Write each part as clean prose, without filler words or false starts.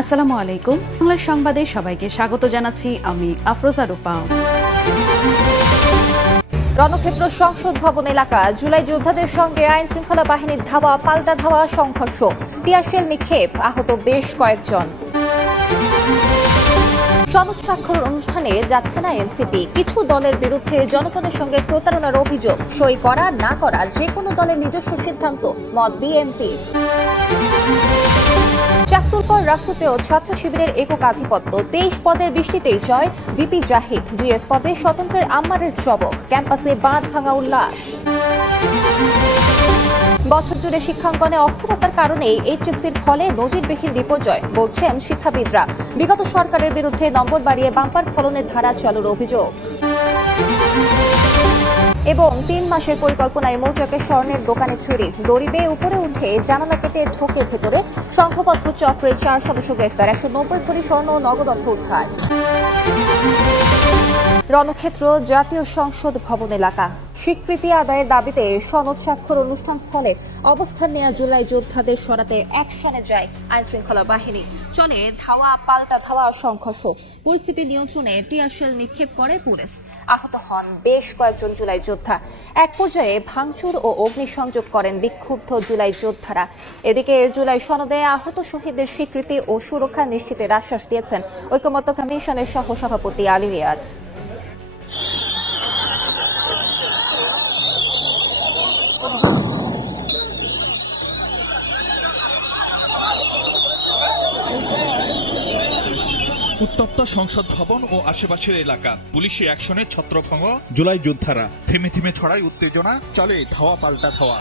আসসালামু আলাইকুম। বাংলা সংবাদে সবাইকে স্বাগত জানাচ্ছি আমি আফরোজা রূপা। রণক্ষেত্র সংসদ ভবন এলাকা জুলাই যোদ্ধাদের সঙ্গে আইন শৃঙ্খলা বাহিনীর ধাওয়া পাল্টা ধাওয়া সংঘর্ষ, টিয়ারশেল নিক্ষেপ, আহত বেশ কয়েকজন। সনদ স্বাক্ষর অনুষ্ঠানে যাচ্ছে না এনসিপি। কিছু দলের বিরুদ্ধে জনগণের সঙ্গে প্রতারণার অভিযোগ। সই করা না করা যে কোনো দলের নিজস্ব সিদ্ধান্ত, মত বিএনপি। চাকসুর পর রাকসুতেও ছাত্র শিবিরের একক আধিপত্য। 23 পদের বৃষ্টিতেই জয় ভিপি জাহিদ। জিএস পদে স্বতন্ত্রের আম্মারের চবক। ক্যাম্পাসে বাঁধ ভাঙা উল্লাস। বছর জুড়ে শিক্ষাঙ্গনে অস্থিরতার কারণে এইচএসসির ফলে নজিরবিহীন বিপর্যয় বলছেন শিক্ষাবিদরা। বিগত সরকারের বিরুদ্ধে নম্বর বাড়িয়ে বাম্পার ফলনের ধারা চালুর অভিযোগ। এবং 3 মাসের পরিকল্পনায় মৌচাকে স্বর্ণের দোকানে চুরি। দড়ি বেয়ে উপরে উঠে জানালা কেটে ঢোকে ভেতরে। সংঘবদ্ধ চক্রের 4 সদস্য গ্রেফতার। 190 ভরি স্বর্ণ ও নগদ অর্থ উদ্ধার। রণক্ষেত্র জাতীয় সংসদ ভবন এলাকা স্বীকৃতি আদায়ের দাবিতে সনদ স্বাক্ষর অনুষ্ঠান স্থলে অবস্থান নেওয়া জুলাই যোদ্ধাদের সরাতে অ্যাকশনে যায় আইন শৃঙ্খলা বাহিনী। চলে ধাওয়া পাল্টা ধাওয়া সংঘর্ষ। পরিস্থিতি নিয়ন্ত্রণে টিয়ারশেল নিক্ষেপ করে পুলিশ। আহত হন বেশ কয়েকজন জুলাই যোদ্ধা। এক পর্যায়ে ভাঙচুর ও অগ্নিসংযোগ করেন বিক্ষুব্ধ জুলাই যোদ্ধারা। এদিকে জুলাই সনদে আহত শহীদদের স্বীকৃতি ও সুরক্ষা নিশ্চিতের আশ্বাস দিয়েছেন ঐকমত্য কমিশনের সহ সভাপতি আলী রিয়াজ। উত্তপ্ত সংসদ ভবন ও আশেপাশের এলাকা, পুলিশি অ্যাকশনে ছত্রভঙ্গ জুলাই যোদ্ধারা। থেমে থেমে ছড়ায় উত্তেজনা, চলে ধাওয়া পাল্টা ধাওয়া।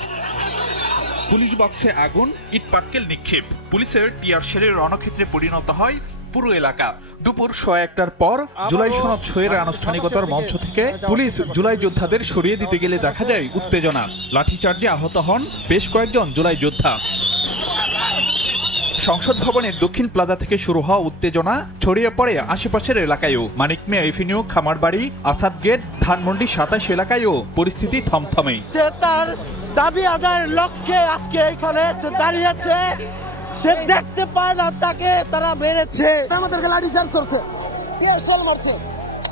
পুলিশ বক্সে আগুন, ইট পাটকেল নিক্ষেপ। পুলিশের টিয়ারশেলের রণক্ষেত্রে পরিণত হয় পুরো এলাকা। দুপুর 1:15টার পর জুলাই সনদ সইয়ের আনুষ্ঠানিকতার মঞ্চ থেকে পুলিশ জুলাই যোদ্ধাদের সরিয়ে দিতে গেলে দেখা যায় উত্তেজনা। লাঠিচার্জে আহত হন বেশ কয়েকজন জুলাই যোদ্ধা। সংসদ ভবনের দক্ষিণ প্লাজা থেকে শুরু হওয়া উত্তেজনা ছড়িয়ে পড়ে আশেপাশের এলাকায়ও। মানিক মিয়া এভিনিউ, খামারবাড়ি, আসাদ গেট, ধানমন্ডি 27 এলাকায়ও পরিস্থিতি থমথমে। তার দাবি আদায়ের লক্ষ্যে আজকে এখানে দাঁড়িয়েছে, সে দেখতে পায় না তাকে তারা মেরেছে, আমাদেরকে লাঠি চার্জ করছে, টিয়ারশেল মারছে,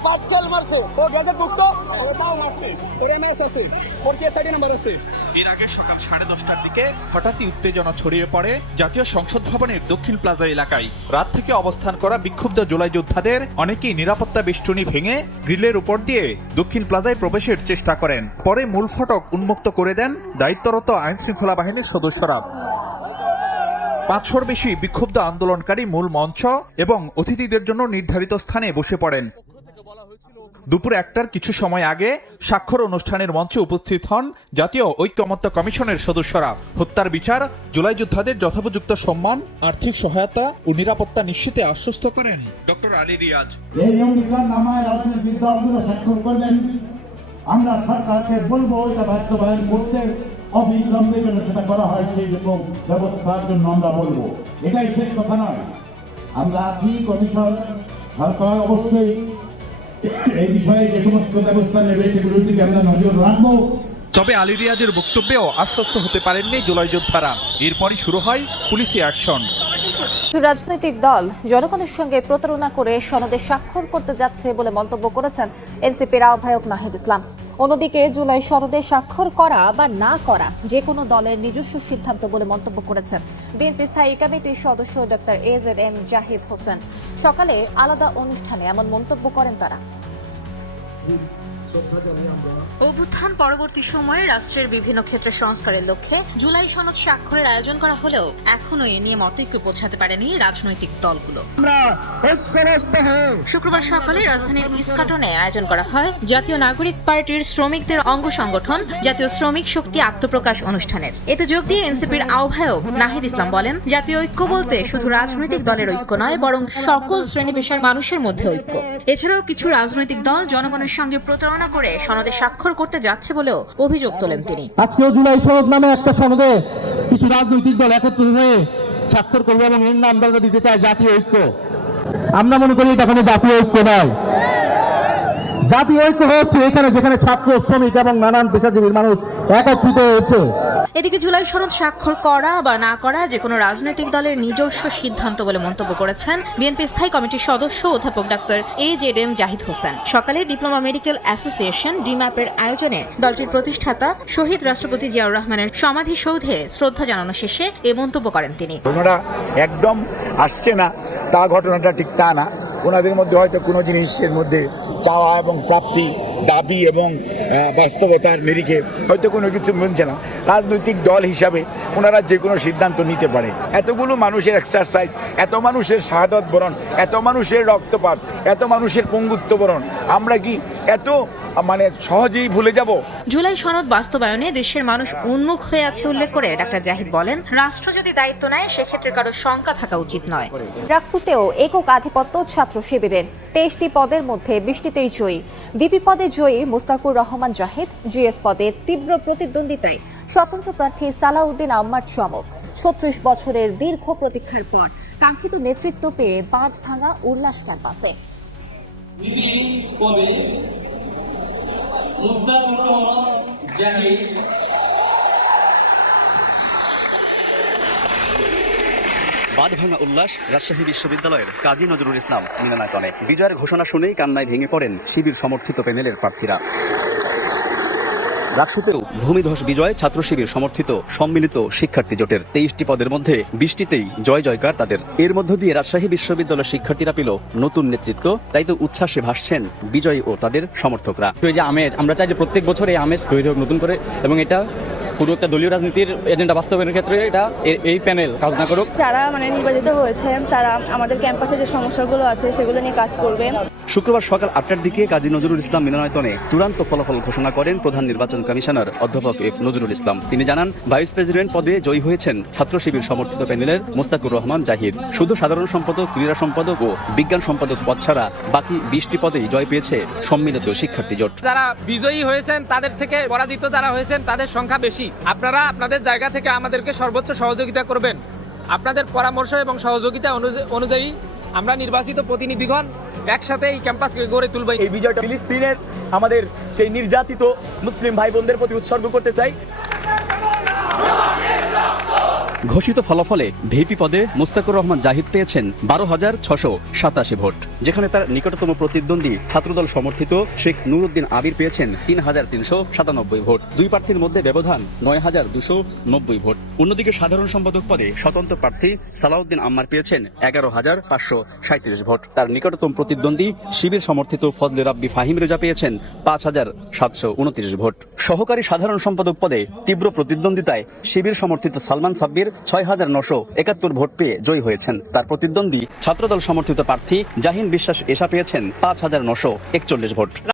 পাটকেল মারছে, ও গ্যাজেট মুক্ত, ও তাও মারছে, ওর এমএস আছে, ওর কেএসআইডি নাম্বার আছে। এর আগে সকাল 10:30টার দিকে হঠাৎই উত্তেজনা ছড়িয়ে পড়ে জাতীয় সংসদ ভবনের দক্ষিণ প্লাজা এলাকায়। রাত থেকে অবস্থান করা বিক্ষুব্ধ জুলাই যোদ্ধাদের অনেকেই নিরাপত্তা বেষ্টনী ভেঙে গ্রিলের উপর দিয়ে দক্ষিণ প্লাজায় প্রবেশের চেষ্টা করেন। পরে মূল ফটক উন্মুক্ত করে দেন দায়িত্বরত আইন শৃঙ্খলা বাহিনীর সদস্যরা। 500-র বেশি বিক্ষুব্ধ আন্দোলনকারী মূল মঞ্চ এবং অতিথিদের জন্য নির্ধারিত স্থানে বসে পড়েন। দুপুর 1টার কিছু সময় আগে স্বাক্ষর অনুষ্ঠানের মঞ্চে উপস্থিত হন জাতীয় ঐকমত্য কমিশনের সদস্যরা। হত্যার বিচার, জুলাই যোদ্ধাদের যথোপযুক্ত সম্মান, আর্থিক সহায়তা ও নিরাপত্তা নিশ্চিতে আশ্বস্ত করেন ডক্টর আলী রিয়াজ। এই অঙ্গীকারনামায় রাজনৈতিক দলগুলো স্বাক্ষর করবেন। আমরা সরকারকে বলবো এটা বাস্তবায়ন করতে অবিলম্বে যেন সেটা করা হয়, সেই রকম ব্যবস্থার জন্য আমরা বলবো। এটাই শেষ কথা নয়। আমরা কি কমিশন সরকার অবশ্যই এই বিষয়ে যে সমস্ত ব্যবস্থা নেবে সেগুলোর দিকে আমরা নজর রাখবো। তবে আলী রিয়াজের বক্তব্যেও আশ্বস্ত হতে পারেননি জুলাই যোদ্ধারা। এরপরই শুরু হয় পুলিশি অ্যাকশন। রাজনৈতিক দল জনগণের সঙ্গে প্রতারণা করে সনদে স্বাক্ষর করতে যাচ্ছে বলে মন্তব্য করেছেন এনসিপির আহ্বায়ক নাহিদ ইসলাম। অন্যদিকে জুলাই সনদে স্বাক্ষর করা বা না করা যে কোনো দলের নিজস্ব সিদ্ধান্ত বলে মন্তব্য করেছেন বিএনপি স্থায়ী কমিটির সদস্য ডক্টর এজেড জাহিদ হোসেন। সকালে আলাদা অনুষ্ঠানে এমন মন্তব্য করেন তারা। অভ্যুত্থান পরবর্তী সময়ে রাষ্ট্রের বিভিন্ন ক্ষেত্রে সংস্কারের লক্ষ্যে জুলাই সনদ স্বাক্ষরের আয়োজন করা হলেও এখনো এ নিয়ে মতৈক্য পৌঁছাতে পারেনি রাজনৈতিক দলগুলো। শুক্রবার সকালে রাজধানীর ইস্কাটনে আয়োজন করা হয় জাতীয় নাগরিক পার্টির শ্রমিকদের অঙ্গ সংগঠন জাতীয় শ্রমিক শক্তি আত্মপ্রকাশ অনুষ্ঠানের। এতে যোগ দিয়ে এনসিপির আহ্বায়ক নাহিদ ইসলাম বলেন, জাতীয় ঐক্য বলতে শুধু রাজনৈতিক দলের ঐক্য নয়, বরং সকল শ্রেণী পেশার মানুষের মধ্যে ঐক্য। এছাড়াও কিছু রাজনৈতিক দল জনগণের সঙ্গে প্রতারণা করে সনদে স্বাক্ষর করতে যাচ্ছে বলেও অভিযোগ তোলেন তিনি। আজকেও জুলাই সনদ নামে একটা সনদে কিছু রাজনৈতিক দল একত্রিত হয়ে স্বাক্ষর করবে এবং এর নাম আমরা দিতে চাই জাতীয় ঐক্য। আমরা মনে করি এটা কোনো জাতীয় ঐক্য নয়। জাতীয় ঐক্য হচ্ছে এখানে যেখানে ছাত্র, শ্রমিক এবং নানান পেশাজীবীর মানুষ একত্রিত হয়েছে। এদিকে জুলাই সনদ স্বাক্ষর করা বা না করা যে কোনো রাজনৈতিক দলের নিজস্ব সিদ্ধান্ত বলে মন্তব্য করেছেন বিএনপি স্থায়ী কমিটির সদস্য অধ্যাপক ডাক্তার AZM জাহিদ হোসেন। সকালে ডিপ্লোমা মেডিকেল অ্যাসোসিয়েশন ডিম্যাপের আয়োজনে দলটির প্রতিষ্ঠাতা শহীদ রাষ্ট্রপতি জিয়াউর রহমানের সমাধিসৌধে শ্রদ্ধা জানানো শেষে এ মন্তব্য করেন তিনি। ওনারা একদম আসছে না তা ঘটনাটা ঠিক তা না, ওনাদের মধ্যে হয়তো কোনো জিনিসের মধ্যে চাওয়া এবং প্রাপ্তি, দাবি এবং বাস্তবতার নিরিখে হয়তো কোনো কিছু মিলছে না। রাজনৈতিক দল হিসাবে ওনারা যে কোনো সিদ্ধান্ত নিতে পারে। এতগুলো মানুষের এক্সারসাইজ, এত মানুষের শাহাদত বরণ, এত মানুষের রক্তপাত, এত মানুষের পঙ্গুত্ব বরণ, আমরা কি এত সহজেই ভুলে যাব? জুলাই সনদ বাস্তবায়নে দেশের মানুষ উন্মুখ হয়ে আছে উল্লেখ করে ডাক্তার জাহিদ বলেন, রাষ্ট্র যদি দায়িত্ব নেয় সেক্ষেত্রে কারো শঙ্কা থাকা উচিত নয়। রাকসুতেও একক আধিপত্য ছাত্র শিবিরের 23টি পদের মধ্যে 20টিতেই জয়ী। ভিপি পদে জয়ী মুস্তাকুর রহমান জাহিদ, জিএস পদে তীব্র প্রতিদ্বন্দ্বিতায় স্বতন্ত্র প্রার্থী সালাউদ্দিন আম্মার চমক। 36 বছরের দীর্ঘ প্রতীক্ষার পর কাঙ্ক্ষিত নেতৃত্ব পেয়ে বাঁধ ভাঙা উল্লাস ক্যাম্পাসে। মুস্তাকুর রহমান জাহিদ। বাঁধভাঙা উল্লাস রাজশাহী বিশ্ববিদ্যালয়ের কাজী নজরুল ইসলাম মিলনায়তনে। বিজয়ের ঘোষণা শুনেই কান্নায় ভেঙে পড়েন শিবির সমর্থিত প্যানেলের প্রার্থীরা। রাকসুতেও ভূমিধস বিজয় ছাত্র শিবির সমর্থিত সম্মিলিত শিক্ষার্থী জোটের 23টি পদের মধ্যে 20টিতেই জয় জয়কার তাদের। এর মধ্য দিয়ে রাজশাহী বিশ্ববিদ্যালয়ের শিক্ষার্থীরা পেল নতুন নেতৃত্ব, তাই তো উচ্ছ্বাসে ভাসছেন বিজয়ী ও তাদের সমর্থকরা। এই যে আমেজ, আমরা চাই যে প্রত্যেক বছর এই আমেজ তৈরি হোক নতুন করে, এবং এটা পুরো একটা দলীয় রাজনীতির এজেন্ডা বাস্তবায়নের ক্ষেত্রে এটা এই প্যানেল কাজ না করুক। যারা নির্বাচিত হয়েছে তারা আমাদের ক্যাম্পাসে যে সমস্যাগুলো আছে সেগুলো নিয়ে কাজ করবে। শুক্রবার সকাল 8টার দিকে কাজী নজরুল ইসলাম মিলনায়তনে চূড়ান্ত ফলাফল ঘোষণা করেন প্রধান নির্বাচন কমিশনার অধ্যাপক এফ নজরুল ইসলাম। তিনি জানান, ভাইস প্রেসিডেন্ট পদে জয়ী হয়েছেন ছাত্র শিবির সমর্থিত প্যানেলের মুস্তাকুর রহমান জাহিদ। শুধু সাধারণ সম্পাদক, ক্রীড়া সম্পাদক ও বিজ্ঞান সম্পাদক পদ ছাড়া বাকি 20টি পদেই জয় পেয়েছে সম্মিলিত শিক্ষার্থী জোট। যারা বিজয়ী হয়েছেন তাদের থেকে পরাজিত যারা হয়েছেন তাদের সংখ্যা বেশি। আপনারা আপনাদের জায়গা থেকে আমাদেরকে সর্বোচ্চ সহযোগিতা করবেন। আপনাদের পরামর্শ এবং সহযোগিতা অনুযায়ী আমরা নির্বাচিত প্রতিনিধিগণ একসাথে এই ক্যাম্পাসকে গড়ে তুলব। এই বিজয়টা ফিলিস্তিনের আমাদের সেই নির্যাতিত মুসলিম ভাই বোনদের প্রতি উৎসর্গ করতে চাই। ঘোষিত ফলাফলে ভিপি পদে মুস্তাকুর রহমান জাহিদ পেয়েছেন 12,687 ভোট, যেখানে তার নিকটতম প্রতিদ্বন্দ্বী ছাত্রদল সমর্থিত শেখ নুরউদ্দিন আবির পেয়েছেন 3,397 ভোট। দুই প্রার্থীর মধ্যে ব্যবধান 9,290 ভোট। অন্যদিকে সাধারণ সম্পাদক পদে স্বতন্ত্র প্রার্থী সালাউদ্দিন আম্মার পেয়েছেন 11,537 ভোট। তার নিকটতম প্রতিদ্বন্দ্বী শিবির সমর্থিত ফজলে রাব্বি ফাহিম রেজা পেয়েছেন 5,729 ভোট। সহকারী সাধারণ সম্পাদক পদে তীব্র প্রতিদ্বন্দ্বিতায় শিবির সমর্থিত সালমান সাব্বির 6,971 ভোট পেয়ে জয়ী হয়েছেন। তার প্রতিদ্বন্দ্বী ছাত্রদল সমর্থিত প্রার্থী জাহিন বিশ্বাস এশা পেয়েছেন 5,941 ভোট।